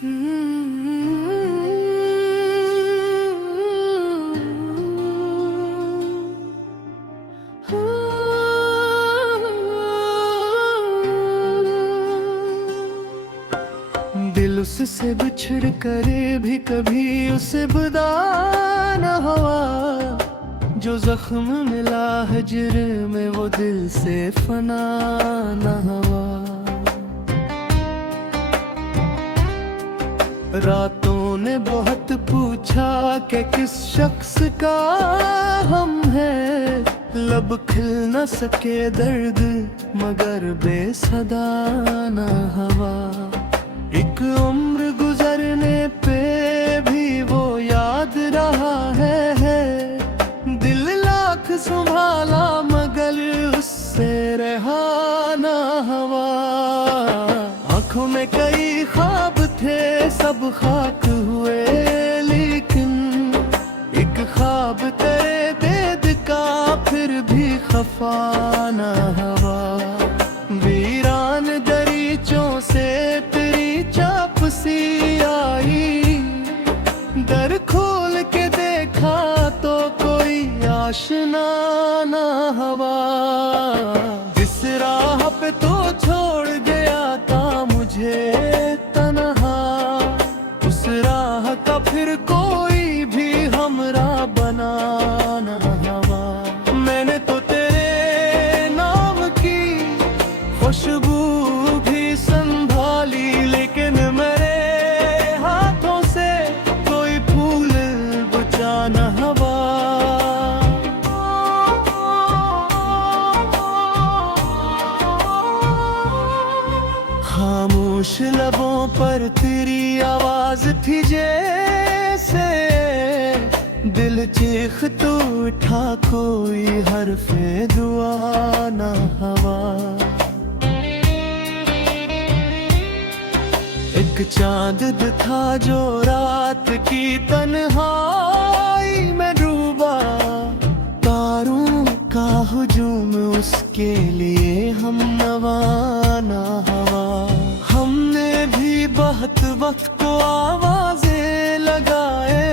दिल उससे बिछड़ करे भी कभी उसे बुदा न हुआ। जो जख्म मिला हिज्र में वो दिल से फना न हुआ। रातों ने बहुत पूछा कि किस शख्स का हम है। लब खिल न सके दर्द मगर बेसदा न हवा। एक उम्र गुजरने पे भी वो याद रहा है। दिल लाख संभाला मगर उससे रहा ना हवा। आँखों में कई ख्वाब थे सब खाक हुए, लेकिन एक ख्वाब तेरे बेद का फिर भी खफा ना हवा। वीरान दरीचों से तेरी चाप सी आई। दर खोल के देखा तो कोई आशना ना हवा। जिस राह पे तो छोड़ गया था मुझे तन्हा, उस राह का फिर कोई भी हमरा बना ना हवा। मैंने तो तेरे नाम की खुशबू भी संभाली, लेकिन मेरे हाथों से कोई फूल बुझा न हवा। खामोश लबों पर तेरी आवाज थी जैसे दिल चीख तो उठा कोई हरफे दुआ ना हवा। एक चांद था जो रात की तन्हाई में डूबा। तारों का हुजूम उसके लिए हम नवाना हवा। हमने भी बहुत वक्त को आवाजें लगाए,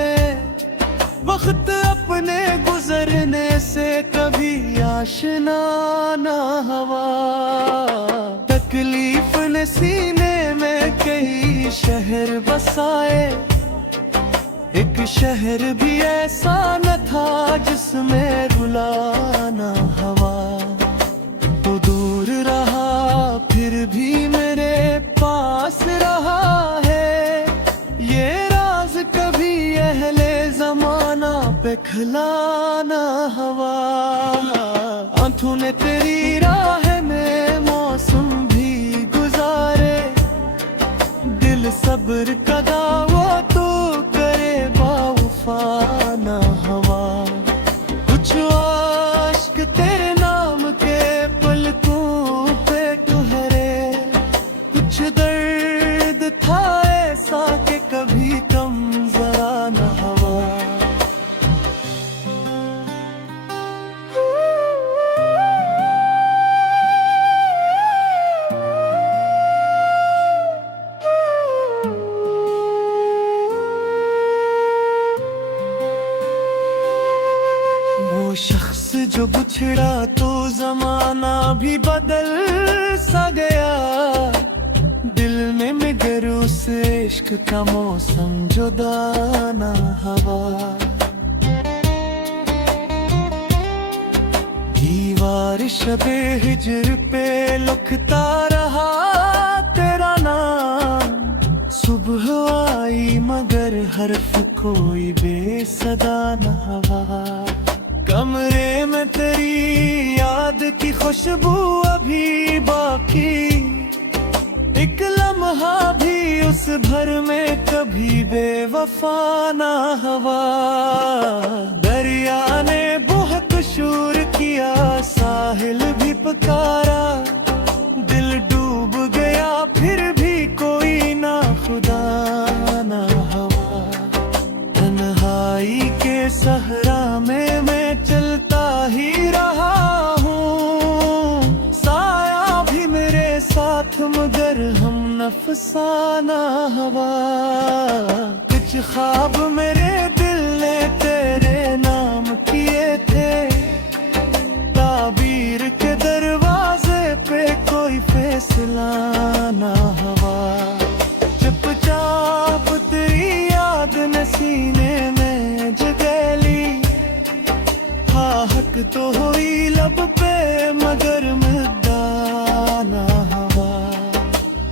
वक्त अपने गुजरने से कभी आशना ना हवा। तकलीफ ने सीने में कई शहर बसाए, एक शहर भी ऐसा न था जिसमें रुलाना हवा। तो दूर रहा फिर भी मेरे पास रहा है। ये राज कभी अहले जमाना पे खिलाना हवा। आंखों ने तेरी राह में मौसम भी गुजारे। दिल सब्र का दावा तो करे बावफा ना हवा। कुछ आशिक तेरे नाम के पलकों पे ठहरे। कुछ दर्द था ऐसा कि कभी कम जरा न हवा। वो शख्स जो बिछड़ा तो जमाना भी बदल सा गया। दिल में मगर उस इश्क का मौसम जुदा ना हवा। दीवार शबे हिज्र पे लिखता रहा तेरा नाम। सुबह आई मगर हर्फ कोई बेसदा ना हवा। कमरे में तेरी याद की खुशबू अभी बाकी। एक लम्हा भी उस भर में कभी बेवफा ना हवा। दरिया ने बहुत शोर किया, साहिल भी पुकारा। दिल डूब गया फिर भी कोई ना खुदा ना हवा। तन्हाई के सहरा में मैं चलता ही रहा हूँ। साया भी मेरे साथ मगर हम अफसाना हवा। कुछ ख्वाब मेरे दिल ने तेरे नाम किए थे, ताबीर के दरवाजे पे कोई फैसला ना हवा। चुपचाप तेरी याद ने सीने में जगह ली, हाँ हक तो हुई लब पे मगर मुद्दा ना हवा।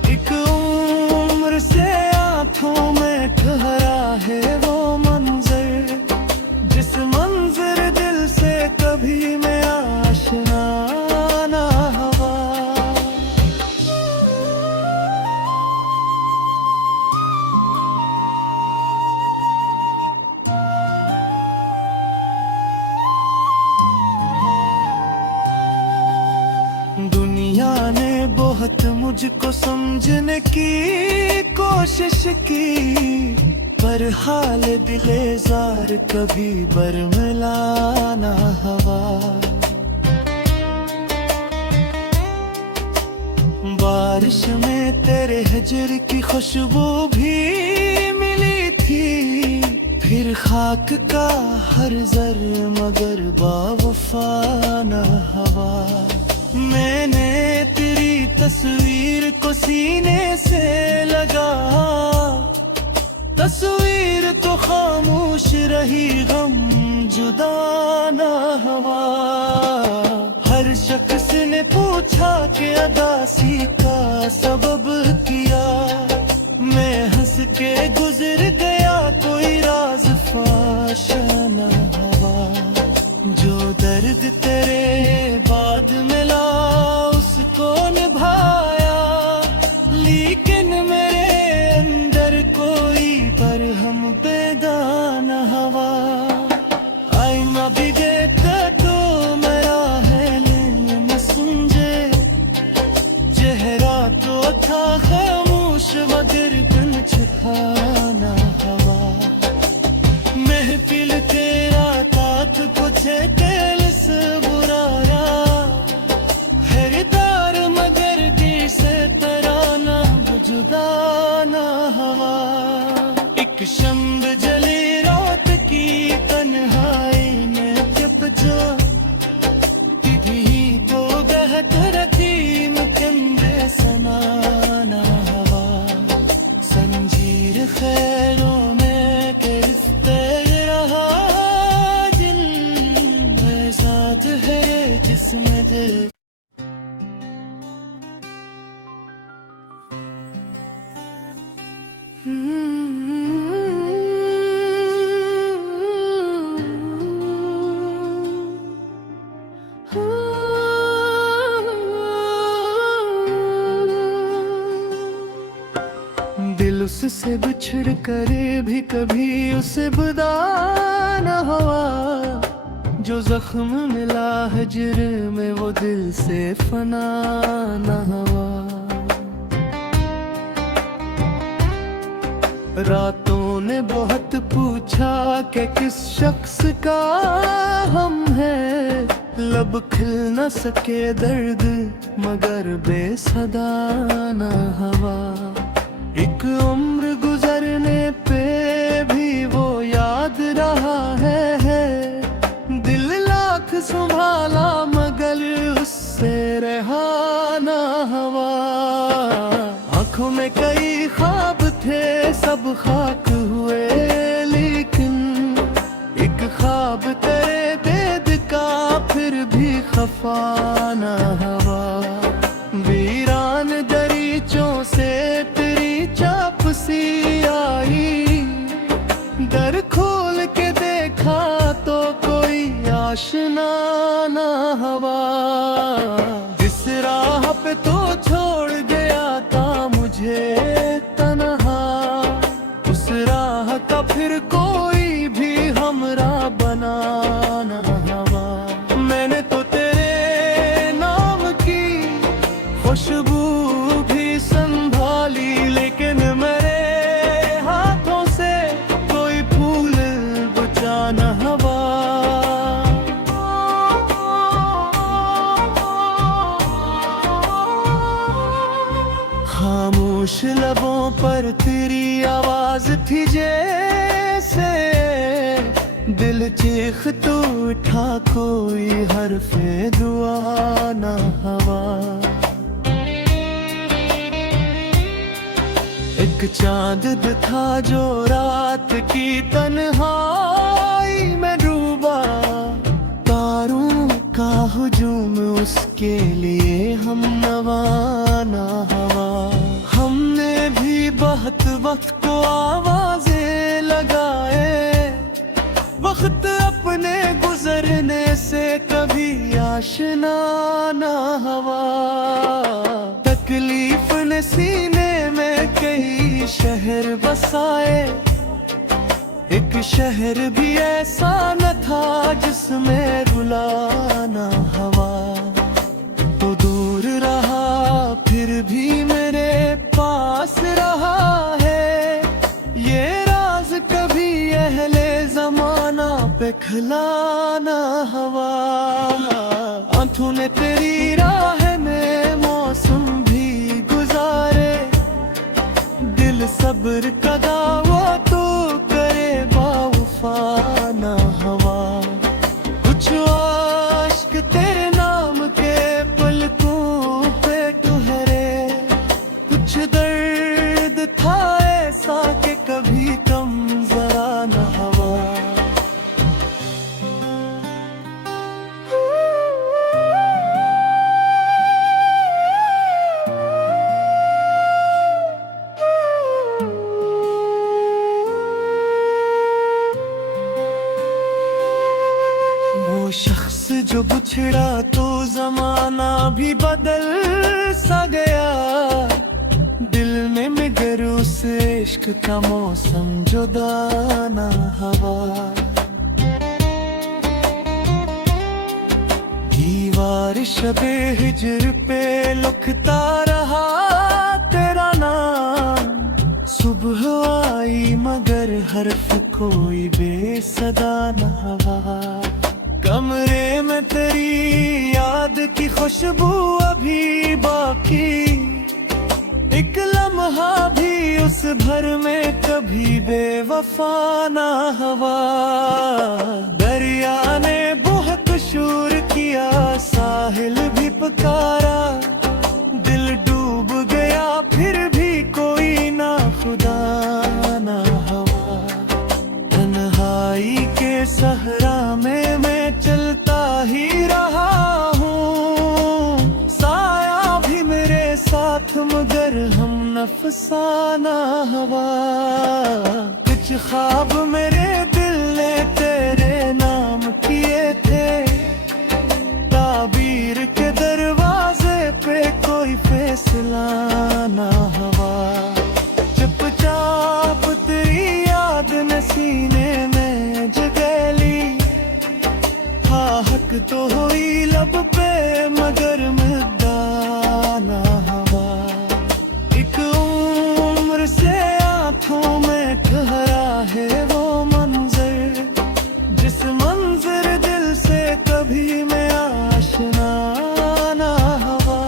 एक उम्र से आंखों में ठहरा है वो मंजर, जिस मंजर दिल से कभी मैं आशना ना हवा। दुनिया ने बहुत मुझको समझने की कोशिश की, पर हाल दिलेजार कभी बरमिला ना हवा। बारिश में तेरे हिजर की खुशबू भी मिली थी, फिर खाक का हर जर मगर बावफा ना हवा। मैंने तेरी तस्वीर को सीने से लगा, तस्वीर तो खामोश रही गम जुदा ना हवा। हर शख्स ने पूछा कि अदासी का सबब किया, मैं हंस के गुजर गया कोई राज फाश ना हवा। जो दर्द तेरे बाद मिला उसको निभाया, लेकिन मेरे अंदर कोई बरहम पैदा न हवा। आईना भी देखा तो मेरा है लेकिन न समझे, चेहरा तो था खामोश मगर गुन छिपा न हवा। महफिल तेरा तात कुछ तेल से बुराया, खरीदार मगर दी से तराना जुदा ना हवा। एक शम्ब जली रात की तन्हाई में जब जो तिथि तो गहत रतीम कंदे सनाना हवा। संजीर खैरों में गिरफ्ते रहा दिल, साथ है जिसमें दिल। दिल उससे बिछड़ करे भी कभी उसे बुदा न हुआ, जो जख्म मिला हिजर में वो दिल से फना न हुआ। रातों ने बहुत पूछा कि किस शख्स का हम है, लब खिल न सके दर्द मगर बेसदा न हवा। एक उम्र गुजरने पे भी वो याद रहा है, दिल लाख संभाला मगर उससे रहा ना हवा। आंखों में कई ख्वाब थे सब खाक हुए, लेकिन एक ख्वाब तेरे बेद का फिर भी खफा ना हवा। वीरान दरीचों से तेरी चाप सी आई, दर खोल के देखा तो कोई आशना ना हवा। जिस राह पे तो छोड़ गया था मुझे तन्हा, उस राह का फिर कोई भी हमरा बना ना हवा। मैंने तो तेरे नाम की खुशबू भी संभाली, लेकिन मेरे हाथों से कोई फूल बुझा न हवा। खामोश लबों पर तेरी आवाज थी जैसे दिल चीख तो उठा कोई हरफे दुआ ना हवा। एक चांद था जो रात की तन्हाई में डूबा, तारों का हुजूम उसके लिए हम नवाना हवा। हमने भी बहुत वक्त को आवाजें लगाए, वक्त अपने गुजरने से कभी आशना ना हवा। तकलीफ ने सीने में कई शहर बसाए, एक शहर भी ऐसा न था जिसमें रुलाना हवा। तो दूर रहा फिर भी मेरे पास रहा है, ये राज कभी अहले जमाना पे खिलाना हवा। आंखों ने तेरी राह में मौसम भी गुजारे, दिल सब्र का दावा तो करे बावफा ना हवा। कुछ आश्क तेरे नाम के पलकों पे ठहरे, कुछ दर्द था ऐसा कि कभी कम जरा न हवा। वो शख्स जो बिछड़ा तो जमाना भी बदल सा गया, दिल में मगर उस इश्क का मौसम जुदा ना हवा। दीवार शबे हिजर पे लिखता रहा तेरा नाम, सुबह आई मगर हर्फ कोई बेसदा ना हवा। कमरे में तेरी याद की खुशबू अभी बाकी, एक लम्हा भी उस भर में कभी बेवफा ना हवा। दरिया ने बहुत शोर किया, साहिल भी पुकारा, दिल डूब गया फिर भी कोई ना खुदा ना हवा। तन्हाई के सहरा में मैं चलता ही रहा हूँ, साया भी मेरे साथ मगर हम नफसाना हवा। कुछ ख्वाब मेरे दिल ने तेरे नाम किए थे, ताबीर के दरवाजे पे कोई फैसला ना हवा। चुपचाप तेरी याद ने सीने में जगह ली, हाँ हक तो हुई लब पे मगर मुद्दा ना हवा। एक उम्र से आंखों में ठहरा है वो मंजर, जिस मंजर दिल से कभी मैं आशना ना हवा।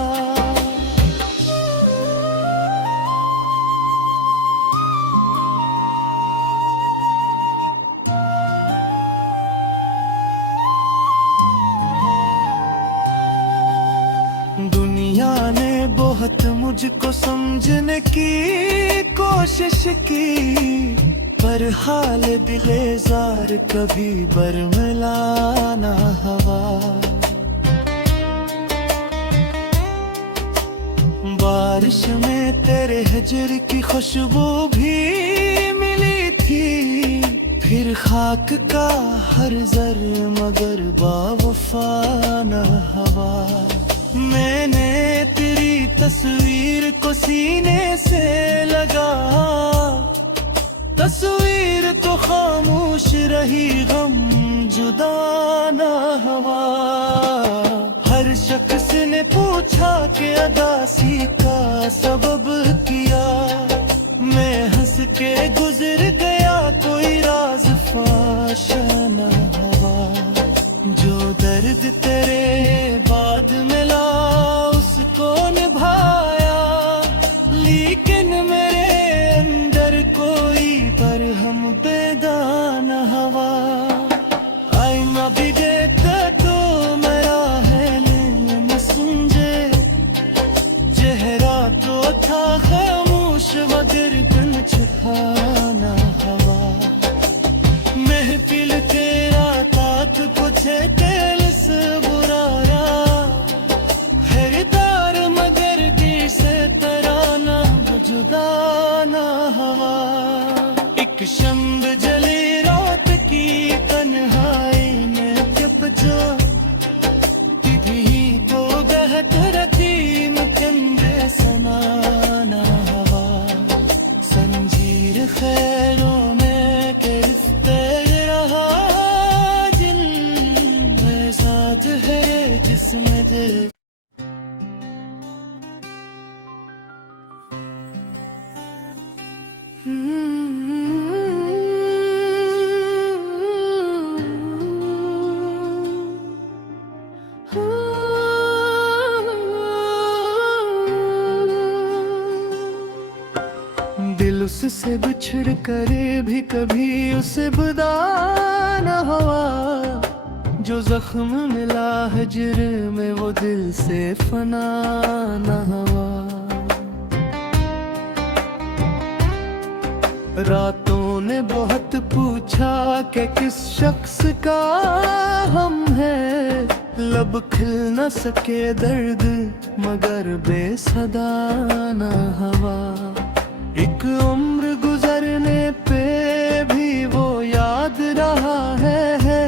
दुनिया ने बहुत मुझको समझने की कोशिश की, पर हाल दिले जार कभी बरमिला ना हवा। बारिश में तेरे हिजर की खुशबू भी मिली थी, फिर खाक का हर जर मगर बावफा ना हवा। मैंने तेरी तस्वीर को सीने से लगा, तस्वीर तो खामोश रही गम जुदा ना हवा। हर शख्स ने पूछा कि अदासी का सबब किया, मैं हंस के गुजर गया कोई राज फाश ना हवा। जो दर्द तेरे बाद मिला उसको निभाया, लेकिन दिल उससे बिछड़ करे भी कभी उसे बुदा न हुआ, जो जख्म मिला हिज्र में वो दिल से फना न हुआ। रातों ने बहुत पूछा कि किस शख्स का हम है, लब खिल न सके दर्द मगर बेसदा न हुआ। एक उम्र गुजरने पे भी वो याद रहा है,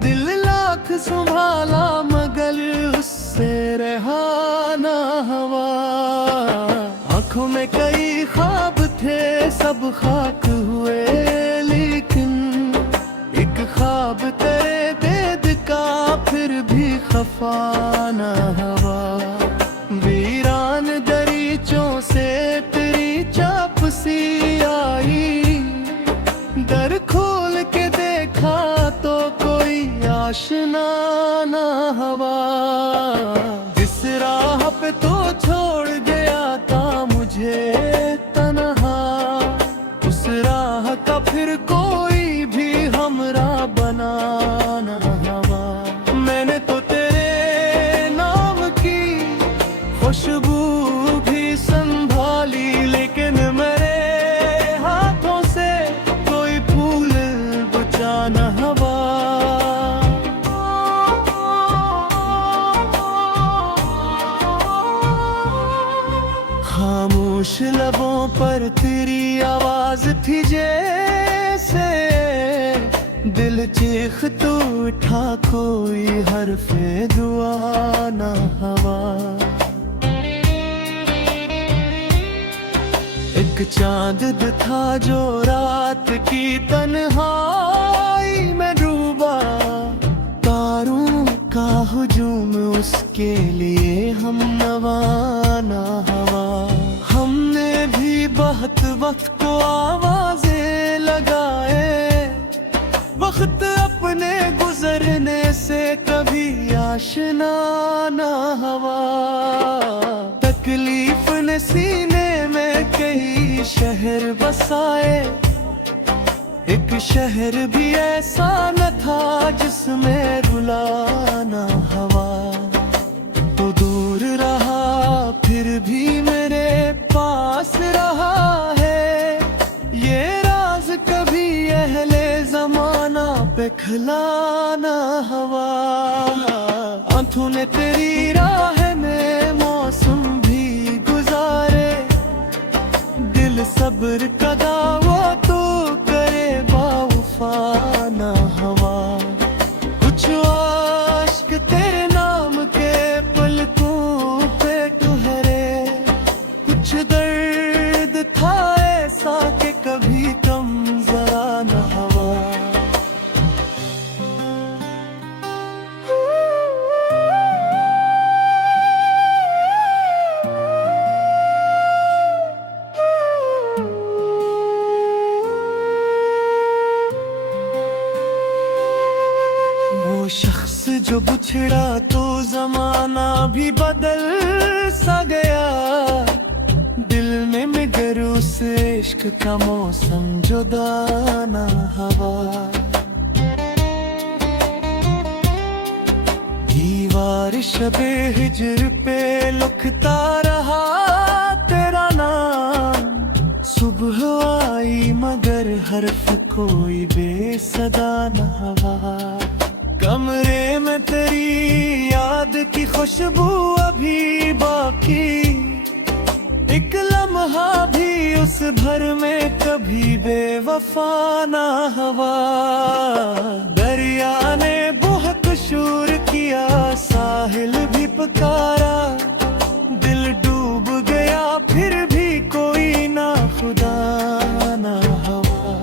दिल लाख संभाला मगर उससे रहा ना हवा। आंखों में कई ख्वाब थे सब खाक हुए, लेकिन एक ख्वाब तेरे बेद का फिर भी खफा ना हवा। वीरान दरीचों से सी आई, दर खोल के देखा तो कोई आशना ना हवा। जिस राह पे तो छोड़ गया था मुझे तन्हा, उस राह का फिर कोई भी हमरा बना ना हवा। मैंने तो तेरे नाम की खुशबू भी संभाली, लेकिन मेरे हाथों से कोई फूल बचा न हवा। खामोश लबों पर तेरी आवाज थी जैसे, दिल चीख तो उठा कोई हरफे दुआ न हवा। एक चांद था जो रात की तन्हाई में डूबा, तारों का हुजूम उसके लिए हम नवाना हवा। हमने भी बहुत वक्त को आवाजें लगाए, वक्त अपने गुजरने से कभी आशना ना हवा। तकलीफ ने सीने में कई शहर बसाए, एक शहर भी ऐसा न था जिसमें रुलाना हवा। तो दूर रहा फिर भी मेरे पास रहा है, ये राज कभी अहले जमाना पे खिलाना हवा। आंखों ने तेरी राह में मौसम भी गुजारे, दिल सब्र का दावा तो करे बावफा ना हवा। कुछ आश्क तेरे नाम के पलकों पे ठहरे, कुछ दर्द था ऐसा कि कभी कम जरा ना हवा। वो शख्स जो बिछड़ा तो जमाना भी बदल सा गया, दिल में मगर उस इश्क का मौसम जुदा ना हवा। दीवार शबे हिज्र पे लिखता रहा तेरा नाम, सुबह आई मगर हर्फ कोई बेसदा न हवा। कमरे में तेरी याद की खुशबू अभी बाकी, एक लम्हा भी उस भर में कभी बेवफा ना हवा। दरिया ने बहुत शोर किया, साहिल भी पुकारा, दिल डूब गया फिर भी कोई ना खुदा ना हवा।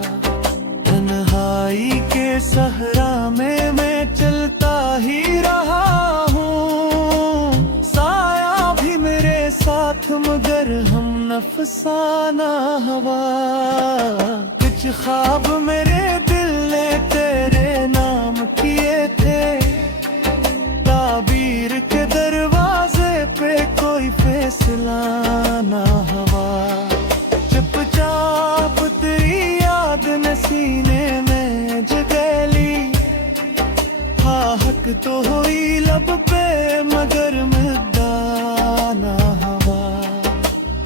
तन्हाई के सहरा में मैं चलता ही रहा हूँ, साया भी मेरे साथ मगर हम अफसाना हवा। कुछ ख्वाब मेरे दिल ने तेरे नाम किए थे, ताबीर के दरवाजे पे कोई फैसला ना हवा। चुपचाप तेरी याद ने सीने में जगह ली, आहट तो हुई लब पे मगर मुद्दा ना हवा।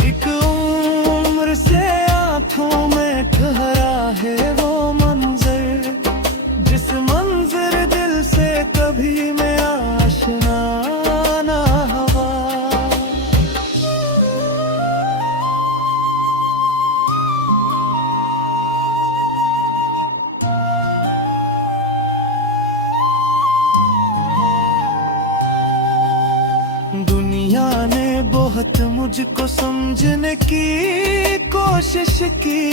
एक उम्र से आंखों में ठहरा है वो मंजर, जिस मंजर दिल से कभी मैं आशना ना हवा। दुनिया ने बहुत मुझको समझने की कोशिश की,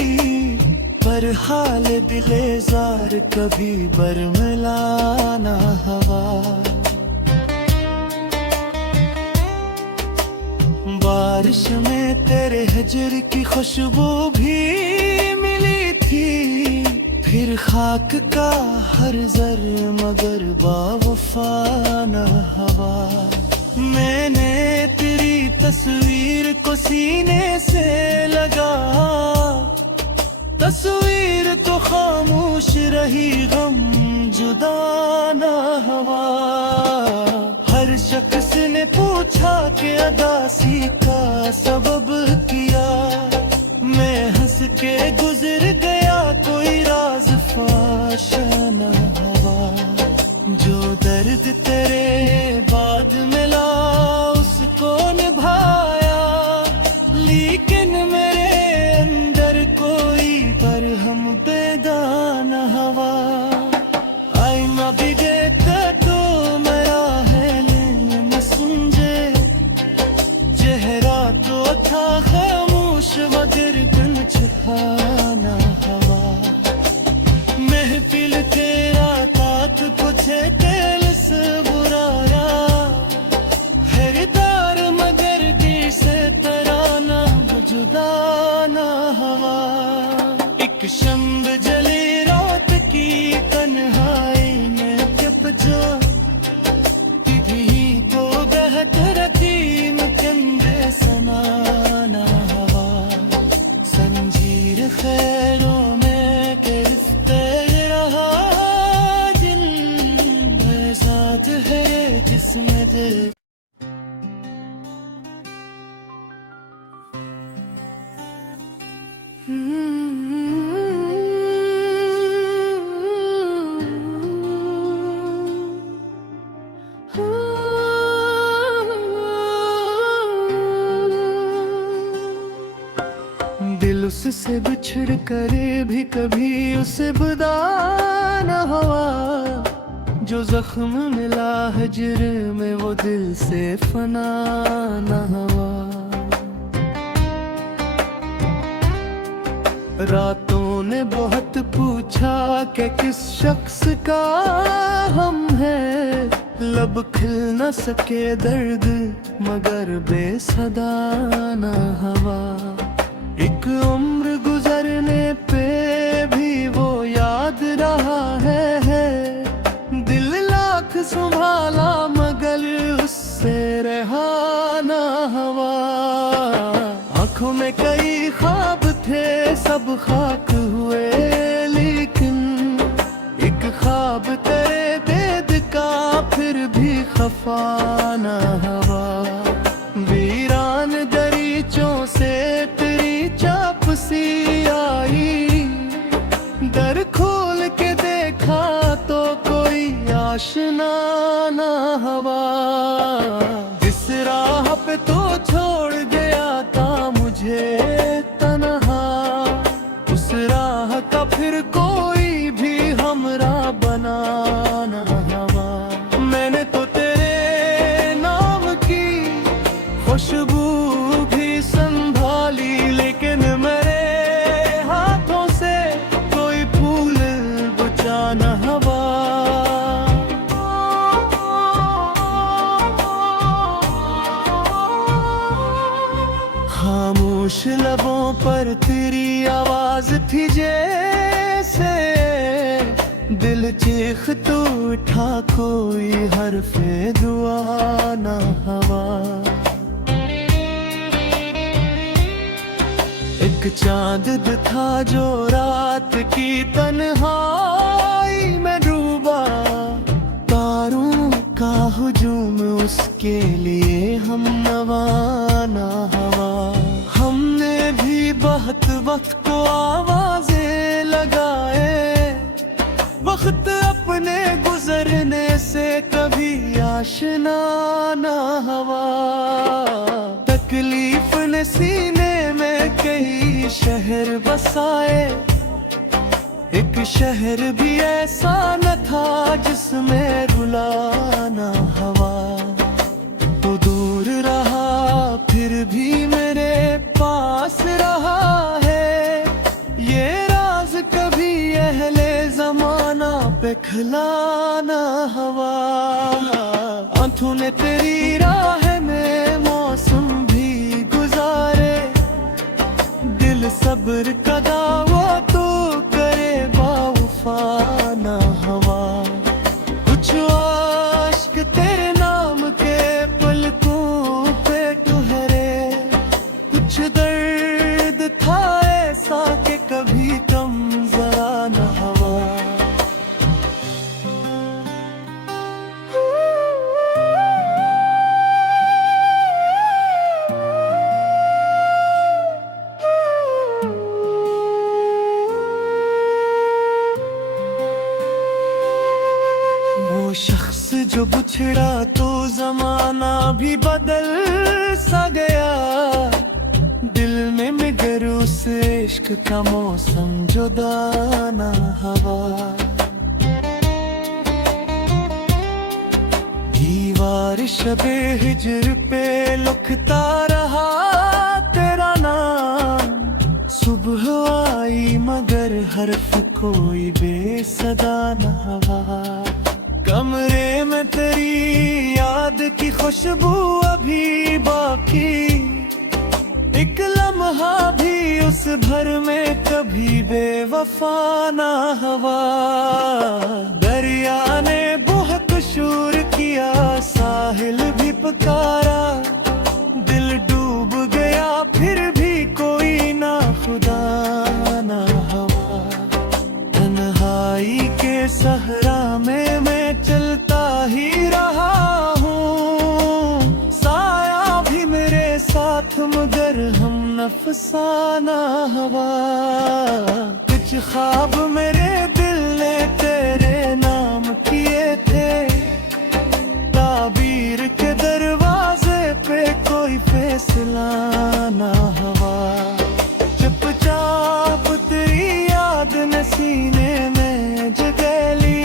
पर हाल दिले जार कभी बरमिला ना हवा। बारिश में तेरे हिजर की खुशबू भी मिली थी, फिर खाक का हर जर मगर बावफा ना हवा। मैंने तेरी तस्वीर को सीने से लगा, तस्वीर तो खामोश रही गम जुदा ना हवा। हर शख्स ने पूछा कि अदासी का सबब किया, मैं हंस के गुजर गया कोई राज फाश ना हवा। जो दर्द तेरे बाद मिला उसको निभाया, लेकिन मेरे अंदर कोई बरहम बेगाना हवा। आईना भी देखा तो मेरा है न समझे, चेहरा तो था खामोश मगर दिल छुपाना हवा। महफिल तेरा तात कुछ दिल से बुराया, खरीदार मगर दिल से तराना जुदा ना हवा। एक शम्ब जली रात की तन्हाई में जब जो तिथि तो बहत रतीम कंधे सनाना हवा। संजीर खैरों में गिरफ्ते रहा दिल, साथ है जिसमें दिल। दिल उससे बिछड़ करे भी कभी उसे बुदा न हुआ, जो जख्म मिला हिजर में वो दिल से फना न हुआ। रातों ने बहुत पूछा कि किस शख्स का हम है, लब खिल न सके दर्द मगर बेसदा न हवा। एक उम्र गुजरने पे भी वो याद रहा है, दिल लाख संभाला मगर उससे रहा ना हवा। आंखों में कई ख्वाब थे सब खाक हुए, लेकिन एक ख्वाब तेरे बेद का फिर भी खफा ना हवा। वीरान दरीचों से तेरी चापसी आई, दर खोल के देखा तो कोई आशना ना हवा। जिस राह पे तो छोड़ गया था मुझे तन्हा, उस राह का फिर कोई भी हमरा बना ना हवा। मैंने तो तेरे नाम की खुशबू भी संभाली, लेकिन मेरे हाथों से कोई फूल बुझा न हवा। खामोश खामोश लबों पर तेरी आवाज थी जैसे दिल चीख तो उठा कोई हरफे दुआ ना हवा। एक चांद था जो रात की तन्हाई में डूबा, तारों का हुजूम उसके लिए हम नवाना हवा। हमने भी बहुत वक्त को आवाजें लगाए, वक्त अपने गुजरने से कभी आशना ना हवा। तकलीफ ने सीने में कई शहर बसाए, एक शहर भी ऐसा न था जिसमें रुलाना हवा। तो दूर रहा फिर भी मेरे पास रहा है, ये राज कभी अहले जमाना पे खिलाना हवा। आंखों ने तेरी राह में मौसम भी गुजारे, दिल सब्र का दावा तो करे बावफाना हवा। कुछ आश्क तेरे नाम के पलकों पे ठहरे, कुछ दर्द था ऐसा कि कभी कम जरा न हवा। वो शख्स जो बिछड़ा तो जमाना भी बदल सा गया, दिल में मगर उस इश्क का मौसम जुदा ना हवा। दीवार शबे हिजर पे लिखता रहा तेरा नाम, सुबह आई मगर हर्फ कोई बेसदा न हवा। कमरे में तेरी याद की खुशबू अभी बाकी, एक लम्हा भी उस भर में कभी बेवफा ना हवा। दरिया ने बहुत शोर किया, साहिल भी पुकारा, दिल डूब गया फिर भी कोई ना खुदा ना हवा। तन्हाई के सहरा में मैं चलता ही रहा हूँ, साया भी मेरे साथ मगर हम नफसाना हवा। कुछ ख्वाब मेरे दिल ने तेरे नाम किए थे, ताबीर के दरवाजे पे कोई फैसला ना हवा। चुपचाप तेरी याद ने सीने में जगह ली,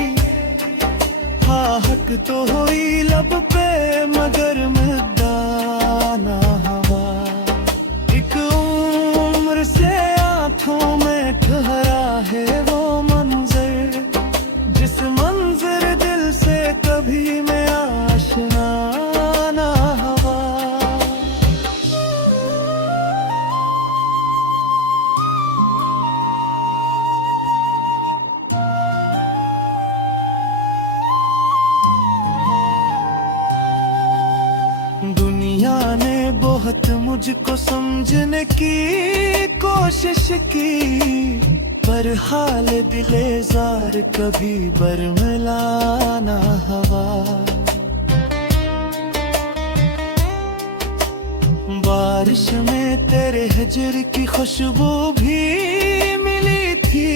आहट तो हुई लब पे मगर मुद्दा ना हवा। एक उम्र से आंखों में ठहरा है वो मंजर, जिस मंजर दिल से कभी मैं आशना ना हवा। दुनिया ने बहुत मुझको समझने की कोशिश की, पर हाल दिले जार कभी बरमिला ना हवा। बारिश में तेरे हिजर की खुशबू भी मिली थी,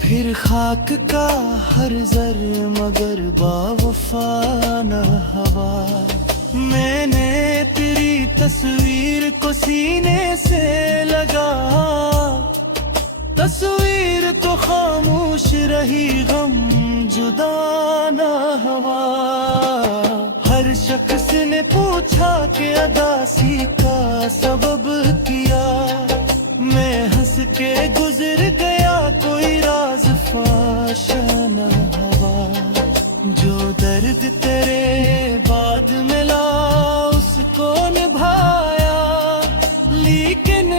फिर खाक का हर जर मगर बावफा ना हवा। मैंने तेरी तस्वीर को सीने से लगा, तस्वीर तो खामोश रही गम जुदा ना हवा। हर शख्स ने पूछा कि अदासी का सबब किया, मैं हंस के गुजर गया कोई राज फाश ना हवा। जो दर्द तेरे बाद मिला उसको निभाया, लेकिन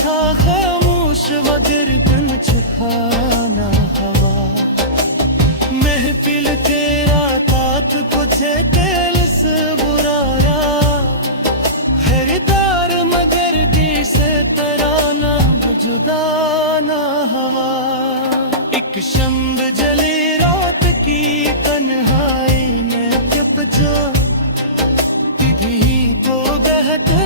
था खामोश मगर दिल छुपाना हवा महफिल तेरा तात कुछ तेल से बुराया खरीदार मगर दी से तराना जुदा ना हवा एक शम्ब जली रात की तन्हाई में चुप जो तिथि तो बहते